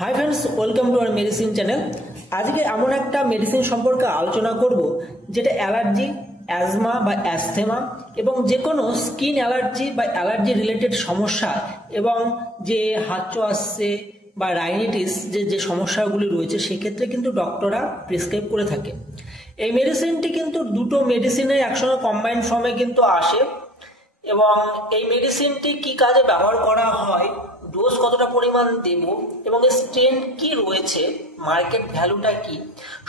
Hi friends, welcome to our medicine channel. আজকে এমন একটা মেডিসিন সম্পর্কে আলোচনা করব যেটা অ্যালার্জি, অ্যাজমা বা অ্যাস্থেমা এবং যে কোনো স্কিন অ্যালার্জি বা অ্যালার্জি রিলেটেড সমস্যা এবং যে হাঁচো আসছে বা রাইনিটিস যে সমস্যাগুলি রয়েছে সেক্ষেত্রে কিন্তু ডক্টররা প্রেসক্রাইব করে থাকে। এই মেডিসিনটি কিন্তু দুটো মেডিসিনের একসঙ্গে কম্বাইন্ড ফর্মে কিন্তু আসে এবং এই মেডিসিনটি কি কাজে ব্যবহার করা হয়, ডোজ কতটা পরিমাণ দেব এবং এর স্ট্রেন কি রয়েছে, মার্কেট ভ্যালুটা কি,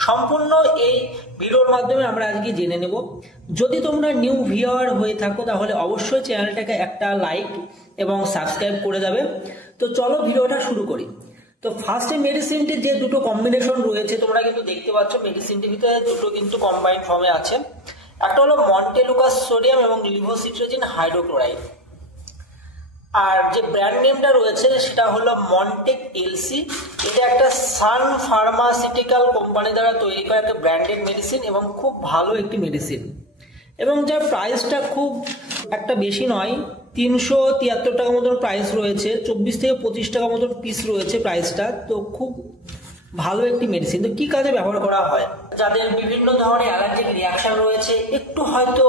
সম্পূর্ণ এই ভিডিওর মাধ্যমে আমরা আজকে জেনে নেব। যদি তোমরা নিউ ভিউয়ার হয়ে থাকো তাহলে অবশ্যই চ্যানেলটাকে একটা লাইক এবং সাবস্ক্রাইব করে যাবে। তো চলো ভিডিওটা শুরু করি। তো ফার্স্টে মেডিসিনটির যে দুটো কম্বিনেশন রয়েছে তোমরা কিন্তু দেখতে পাচ্ছ, মেডিসিনটির ভিতরে দুটো কিন্তু কম্বাইন্ড ফর্মে আছে। একটা হলো মন্টেলুকাস সোডিয়াম এবং লিভোসিট্রাজিন হাইড্রোক্লোরাইড, আর যে ব্র্যান্ড নেমটা রয়েছে সেটা হলো মন্টেক এলসি। এটা একটা সান ফার্মাসিউটিক্যাল কোম্পানি দ্বারা তৈরি করা একটা ব্র্যান্ডেড মেডিসিন এবং খুব ভালো একটি মেডিসিন, এবং যার প্রাইসটা খুব একটা বেশি নয়, 373 টাকা মতন প্রাইস রয়েছে, 24 থেকে 25 টাকা মতন পিস রয়েছে প্রাইসটা। তো খুব ভালো একটি মেডিসিন। তো কি কাজে ব্যবহার করা হয়? যাদের বিভিন্ন ধরনের অ্যালার্জিক রিয়াকশন রয়েছে, একটু হয়তো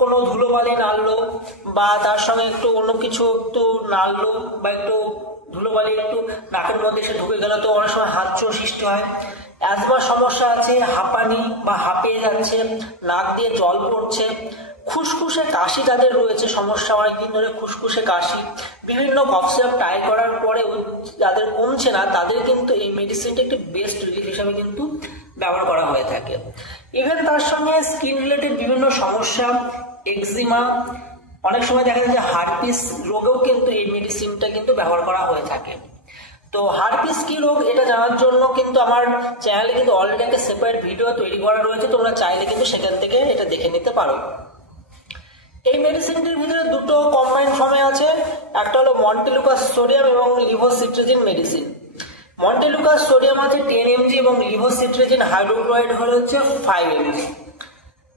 কোনো ধুলোবালি নাড়লো বা তার সঙ্গে একটু অন্য কিছু একটু নাড়লো বা একটু ধুলোবালি একটু নাকের মধ্যে এসে ঢুকে গেল, তো অনেক সময় হাঁচোর সৃষ্টি হয়। অ্যাজমার সমস্যা আছে, হাঁপানি বা হাঁপিয়ে যাচ্ছে, নাক দিয়ে জল পড়ছে, খুসখুসে কাশি যাদের রয়েছে সমস্যা, অনেকদিন ধরে খুসখুসে কাশি, বিভিন্ন কফ সিরাপ ট্রাই করার পরেও যাদের কমছে না তাদের কিন্তু এই মেডিসিনটা একটি বেস্ট রিলিফ হিসাবে কিন্তু ব্যবহার করা হয়ে থাকে। ইভেন তার সঙ্গে স্কিন রিলেটেড বিভিন্ন সমস্যা, এক্সিমা, অনেক সময় দেখা যায় যে হার্পিস রোগেও কিন্তু এই মেডিসিনটা কিন্তু ব্যবহার করা হয়ে থাকে। তো হার্পিস কি রোগ এটা জানার জন্য কিন্তু আমার চ্যানেলে কিন্তু অলরেডি একটা সেপারেট ভিডিও তৈরি করা রয়েছে, তোমরা চাইলে কিন্তু সেখান থেকে এটা দেখে নিতে পারো। এই মেডিসিনটির ভিতরে দুটো কম্বাইন্ড ফর্মে আছে, একটা হলো মন্টেলুকাস সোডিয়াম এবং লিভোসিট্রাজিন মেডিসিন। মন্টেলুকাস সোডিয়াম আছে 10 mg এবং লিভোসিট্রাজিন হাইড্রোক্লোরাইড হচ্ছে 5 mg।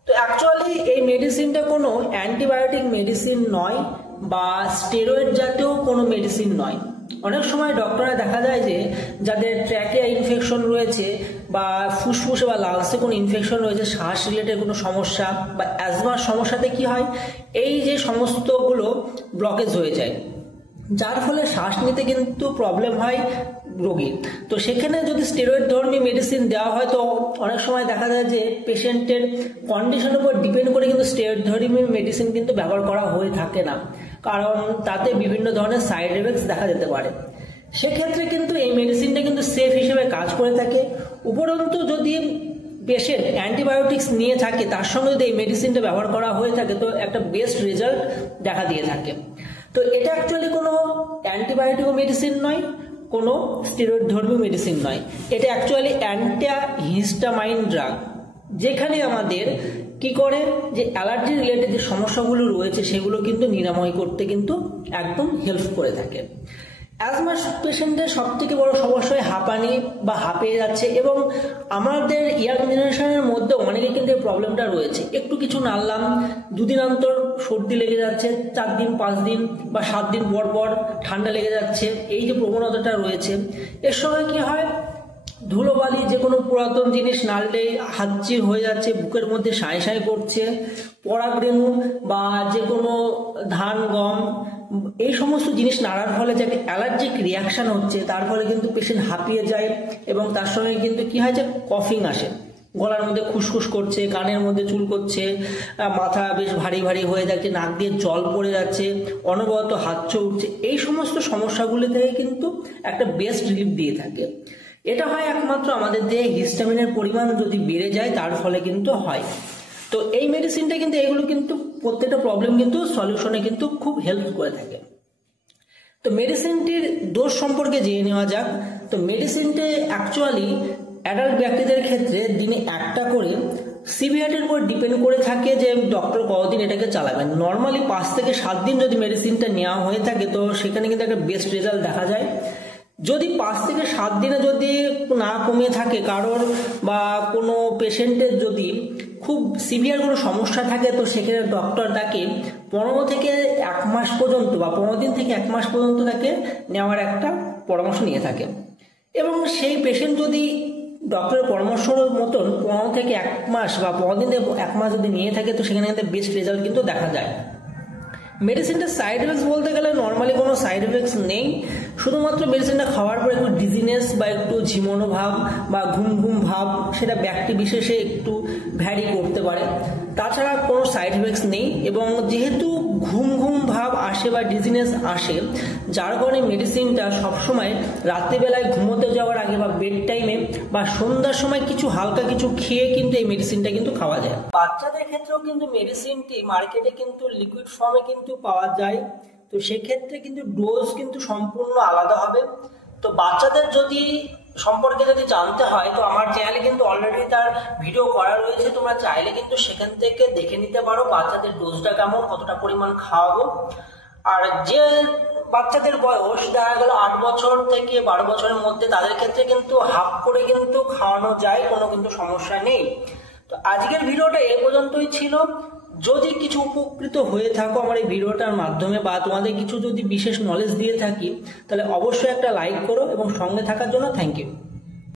তো অ্যাকচুয়ালি এই মেডিসিনটা কোনো অ্যান্টিবায়োটিক মেডিসিন নয় বা স্টেরয়েড জাতীয় কোনো মেডিসিন নয়। অনেক সময় ডক্টররা দেখা যায় যে যাদের ট্র্যাকিয়া ইনফেকশন রয়েছে বা ফুসফুসে বা লাংসে কোনো ইনফেকশন রয়েছে, শ্বাস রিলেটেড কোনো সমস্যা বা অ্যাজমার সমস্যাতে কি হয়, এই যে সমস্তগুলো ব্লকেজ হয়ে যায়, যার ফলে শ্বাস নিতে কিন্তু প্রবলেম হয় রোগীর। তো সেখানে যদি স্টেরয়েড ধর্মী মেডিসিন দেওয়া হয় তো অনেক সময় দেখা যায় যে পেশেন্টের কন্ডিশনের উপর ডিপেন্ড করে কিন্তু স্টেরয়েড ধর্মী মেডিসিন কিন্তু ব্যবহার করা হয়ে থাকে না, কারণ তাতে বিভিন্ন ধরনের সাইড এফেক্টস দেখা যেতে পারে। সেক্ষেত্রে কিন্তু এই মেডিসিনটা কিন্তু সেফ হিসেবে কাজ করে থাকে। উপরন্তু যদি পেশেন্ট অ্যান্টিবায়োটিক্স নিয়ে থাকে তার সঙ্গে যদি এই মেডিসিনটা ব্যবহার করা হয়ে থাকে তো একটা বেস্ট রেজাল্ট দেখা দিয়ে থাকে। তো এটা অ্যাকচুয়ালি কোনো অ্যান্টিবায়োটিক মেডিসিন নয়, কোনো স্টেরয়েড ধর্মী মেডিসিন নয়, এটা অ্যাকচুয়ালি অ্যান্টিহিস্টামাইন ড্রাগ, যেখানে আমাদের কি করে যে অ্যালার্জি রিলেটেড যে সমস্যাগুলো রয়েছে সেগুলো কিন্তু নিরাময় করতে কিন্তু একদম হেল্প করে থাকে। অ্যাজমা পেশেন্টের সব থেকে বড় সমস্যা হয় হাঁপানি বা হাঁপিয়ে যাচ্ছে, এবং আমাদের ইয়াং জেনারেশনের মধ্যে অনেকে কিন্তু এই প্রবলেমটা রয়েছে। একটু কিছু নাড়লাম, দুদিন অন্তর সর্দি লেগে যাচ্ছে, 4 দিন 5 দিন বা 7 দিন পর পর ঠান্ডা লেগে যাচ্ছে, এই যে প্রবণতাটা রয়েছে। এর সঙ্গে কি হয়, ধুলোবালি যে কোনো পুরাতন জিনিস নাড়লেই হাঁচি হয়ে যাচ্ছে, বুকের মধ্যে সাঁই সাঁই করছে, পরাগরেণু বা যে কোনো ধান গম এই সমস্ত জিনিস নাড়ার ফলে যে অ্যালার্জিক রিয়াকশন হচ্ছে তার ফলে কিন্তু পেশেন্ট হাঁপিয়ে যায়, এবং তার সঙ্গে কিন্তু কি হয় যে কফিং আসে, গলার মধ্যে খুসখুস করছে, কানের মধ্যে চুল করছে, মাথা বেশ ভারী ভারী হয়ে যাচ্ছে, নাক দিয়ে জল পড়ে যাচ্ছে, অনবরত হাঁচো উঠছে। এই সমস্ত সমস্যাগুলি থেকে কিন্তু একটা বেস্ট রিলিফ দিয়ে থাকে। এটা হয় একমাত্র আমাদের দেহে হিস্টামিনের পরিমাণ যদি বেড়ে যায় তার ফলে কিন্তু হয়। তো এই মেডিসিনটা কিন্তু এগুলো কিন্তু প্রত্যেকটা প্রবলেম কিন্তু সলিউশনে কিন্তু খুব হেল্প করে থাকে। তো মেডিসিনটির ডোজ সম্পর্কে জেনে নেওয়া যাক। তো মেডিসিনটি অ্যাকচুয়ালি অ্যাডাল্ট ব্যক্তিদের ক্ষেত্রে দিনে একটা করে, সিভিয়ারিটির উপর ডিপেন্ড করে থাকে যে ডক্টর কতদিন এটাকে চালাবেন। নর্মালি 5 থেকে 7 দিন যদি মেডিসিনটা নেওয়া হয়ে থাকে তো সেখানে কিন্তু একটা বেস্ট রেজাল্ট দেখা যায়। যদি 5 থেকে 7 দিনে যদি না কমে থাকে কারোর বা কোনো পেশেন্টের যদি খুব সিভিয়ার কোনো সমস্যা থাকে তো সেখানে ডক্টর তাকে 15 থেকে 1 মাস পর্যন্ত বা 15 দিন থেকে 1 মাস পর্যন্ত তাকে নেওয়ার একটা পরামর্শ নিয়ে থাকে। এবং সেই পেশেন্ট যদি ডক্টরের পরামর্শ মতন 15 থেকে 1 মাস বা 15 দিন 1 মাস যদি নিয়ে থাকে, তো সেখানে কিন্তু বেস্ট রেজাল্ট কিন্তু দেখা যায়। মেডিসিনটা সাইড এফেক্টস বলতে গেলে নর্মালি কোনো সাইড এফেক্টস নেই, শুধুমাত্র মেডিসিনটা খাওয়ার পর একটু ডিজিনেস বা একটু ঝিমোনো ভাব বা ঘুম ঘুম ভাব, সেটা ব্যক্তি বিশেষে একটু ভ্যারি করতে পারে, তাছাড়া কোনো সাইড এফেক্টস নেই। এবং যেহেতু ঘুম ঘুম ভাব আসে বা ডিজিনেস আসে, যার কারণে মেডিসিনটা সবসময় রাত্রিবেলায় ঘুমোতে যাওয়ার আগে বা বেড টাইমে বা সন্ধ্যার সময় কিছু হালকা কিছু খেয়ে কিন্তু এই মেডিসিনটা কিন্তু খাওয়া যায়। বাচ্চাদের ক্ষেত্রেও কিন্তু মেডিসিনটি মার্কেটে কিন্তু লিকুইড ফর্মে কিন্তু পাওয়া যায়, তো সেক্ষেত্রে কিন্তু ডোজ কিন্তু সম্পূর্ণ আলাদা হবে। তো বাচ্চাদের যদি সম্পর্কে যদি জানতে হয়, তো আমার চ্যানেলে কিন্তু অলরেডি তার ভিডিও করা রয়েছে, তোমরা চাইলে কিন্তু সেখান থেকে দেখে নিতে পারো বাচ্চাদের ডোজটা কেমন, কতটা পরিমাণ খাওয়াবো। আর যে বাচ্চাদের বয়স দেখা গেল 8 বছর থেকে 12 বছরের মধ্যে, তাদের ক্ষেত্রে কিন্তু হাফ করে কিন্তু খাওয়ানো যায়, কোনো কিন্তু সমস্যা নেই। তো আজকের ভিডিওটা এ পর্যন্তই ছিল। যদি কিছু উপকৃত হয়ে থাকো আমার এই ভিডিওটার মাধ্যমে বা তোমাদের কিছু যদি বিশেষ নলেজ দিয়ে থাকি, তাহলে অবশ্যই একটা লাইক করো এবং সঙ্গে থাকার জন্য থ্যাংক ইউ।